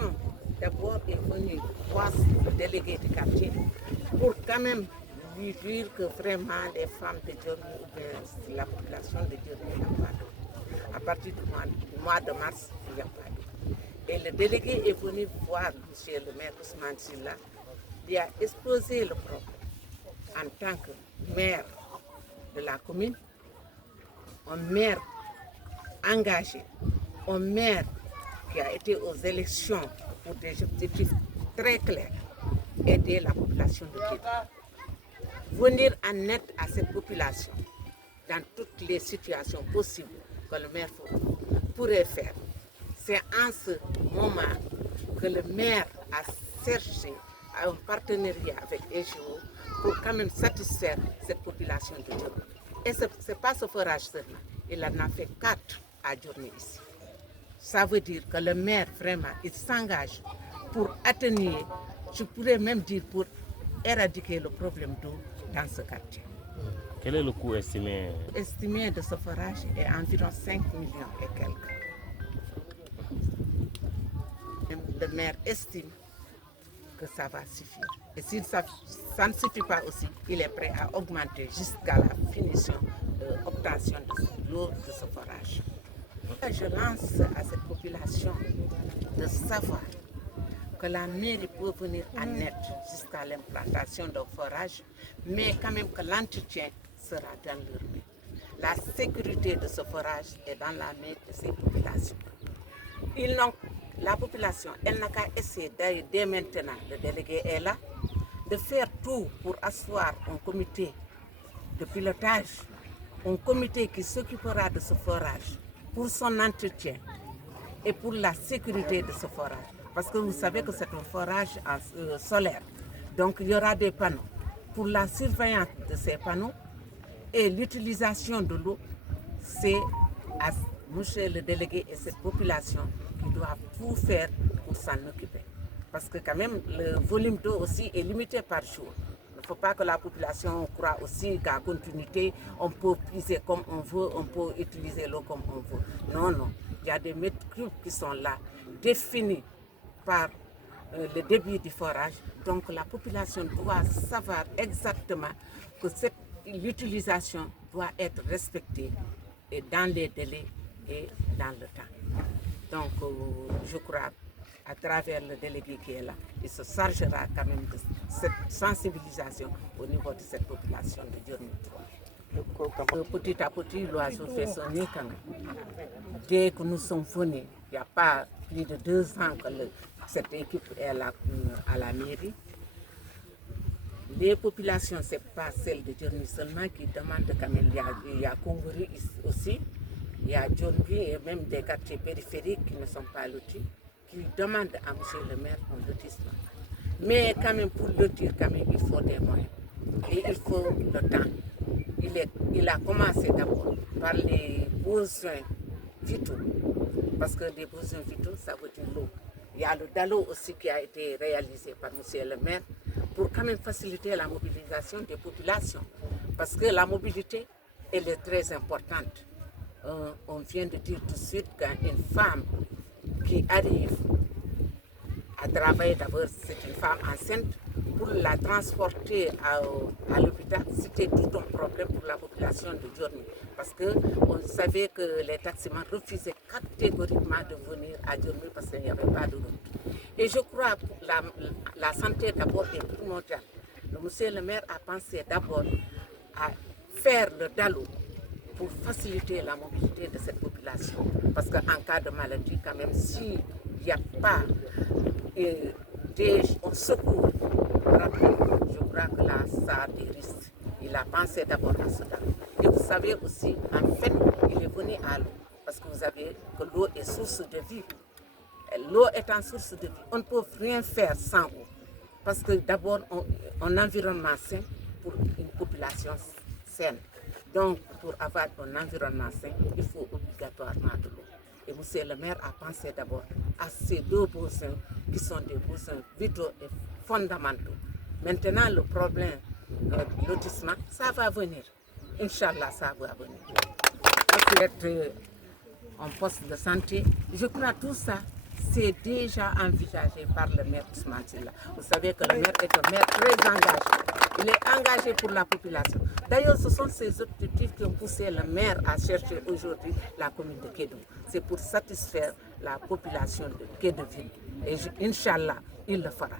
population d'abord est venue voir le délégué du quartier pour quand même lui dire que vraiment les femmes de Djormi ou bien la population de Djormi n'a pas d'eau. À partir du mois de mars, il n'y a pas d'eau. Et le délégué est venu voir M. le maire Ousmane Silla, il a exposé le problème en tant que maire de la commune, un maire engagé, un maire qui a été aux élections pour des objectifs très clairs, aider la population de Kédougou. Venir en aide à cette population dans toutes les situations possibles que le maire pourrait faire. C'est en ce moment que le maire a cherché un partenariat avec EGO pour quand même satisfaire cette population de Djormi. Et ce n'est pas ce forage seulement, il en a fait 4 à Djormi ici. Ça veut dire que le maire, vraiment, il s'engage pour atténuer, je pourrais même dire pour éradiquer le problème d'eau dans ce quartier. Quel est le coût estimé? Estimé de ce forage est environ 5 millions et quelques. Le maire estime que ça va suffire. Et si ça ne suffit pas aussi, il est prêt à augmenter jusqu'à la finition d'obtention de l'eau de ce forage. Je lance à cette population de savoir que la mairie peut venir en aide jusqu'à l'implantation d'un forage, mais quand même que l'entretien sera dans leur main. La sécurité de ce forage est dans la main de ces populations. La population, elle n'a qu'à essayer dès maintenant, le délégué est là, de faire tout pour asseoir un comité de pilotage, un comité qui s'occupera de ce forage pour son entretien et pour la sécurité de ce forage. Parce que vous savez que c'est un forage solaire. Donc il y aura des panneaux. Pour la surveillance de ces panneaux et l'utilisation de l'eau, c'est à monsieur le délégué et cette population qui doivent tout faire pour s'en occuper. Parce que quand même, le volume d'eau aussi est limité par jour. Il ne faut pas que la population croie aussi qu'à continuité, on peut puiser comme on veut, on peut utiliser l'eau comme on veut. Non, non. Il y a des mètres cubes qui sont là, définis par le débit du forage. Donc la population doit savoir exactement que l'utilisation doit être respectée et dans les délais et dans le temps. Donc je crois à travers le délégué qui est là, il se chargera quand même de cette sensibilisation au niveau de cette population de Djormi 3. Petit à petit, l'oiseau fait son nid quand même. Dès que nous sommes venus, il n'y a pas plus de 2 ans que cette équipe est là à la mairie. Les populations, ce n'est pas celles de Djormi seulement qui demandent quand même. Il y a Kongori aussi, il y a Djormi et même des quartiers périphériques qui ne sont pas lotis, qui demandent à monsieur le maire un lotissement. Mais quand même, pour lotir, quand même, il faut des moyens. Et il faut le temps. Il a commencé d'abord par les besoins vitaux. Parce que les besoins vitaux, ça veut dire l'eau. Il y a le DALO aussi qui a été réalisé par monsieur le maire pour quand même faciliter la mobilisation des populations. Parce que la mobilité, elle est très importante. On vient de dire tout de suite qu'une femme qui arrive à travailler, d'abord c'est une femme enceinte, pour la transporter à l'hôpital, c'était tout un problème pour la population de Djormi. Parce qu'on savait que les taximans refusaient catégoriquement de venir à Djormi parce qu'il n'y avait pas de route. Et je crois que la santé d'abord est primordiale. Monsieur le maire a pensé d'abord à faire le DALO pour faciliter la mobilité de cette population. Parce qu'en cas de maladie, quand même, s'il n'y a pas un secours rapide, je crois que là, ça a des risques. Il a pensé d'abord à cela. Et vous savez aussi, en fait, il est venu à l'eau. Parce que vous savez que l'eau est source de vie. L'eau étant source de vie, on ne peut rien faire sans eau. Parce que d'abord, un environnement sain pour une population saine. Donc, pour avoir un environnement sain, il faut obligatoirement de l'eau. Et monsieur le maire a pensé d'abord à ces 2 besoins qui sont des besoins vitaux et fondamentaux. Maintenant, le problème du lotissement, ça va venir. Inch'Allah, ça va venir. Être un poste de santé, je crois que tout ça, c'est déjà envisagé par le maire Ousmane Sylla. Vous savez que le maire est un maire très engagé. Il est engagé pour la population. D'ailleurs, ce sont ces objectifs qui ont poussé le maire à chercher aujourd'hui la commune de Kédougou. C'est pour satisfaire la population de Kédougou. Et Inch'Allah, il le fera.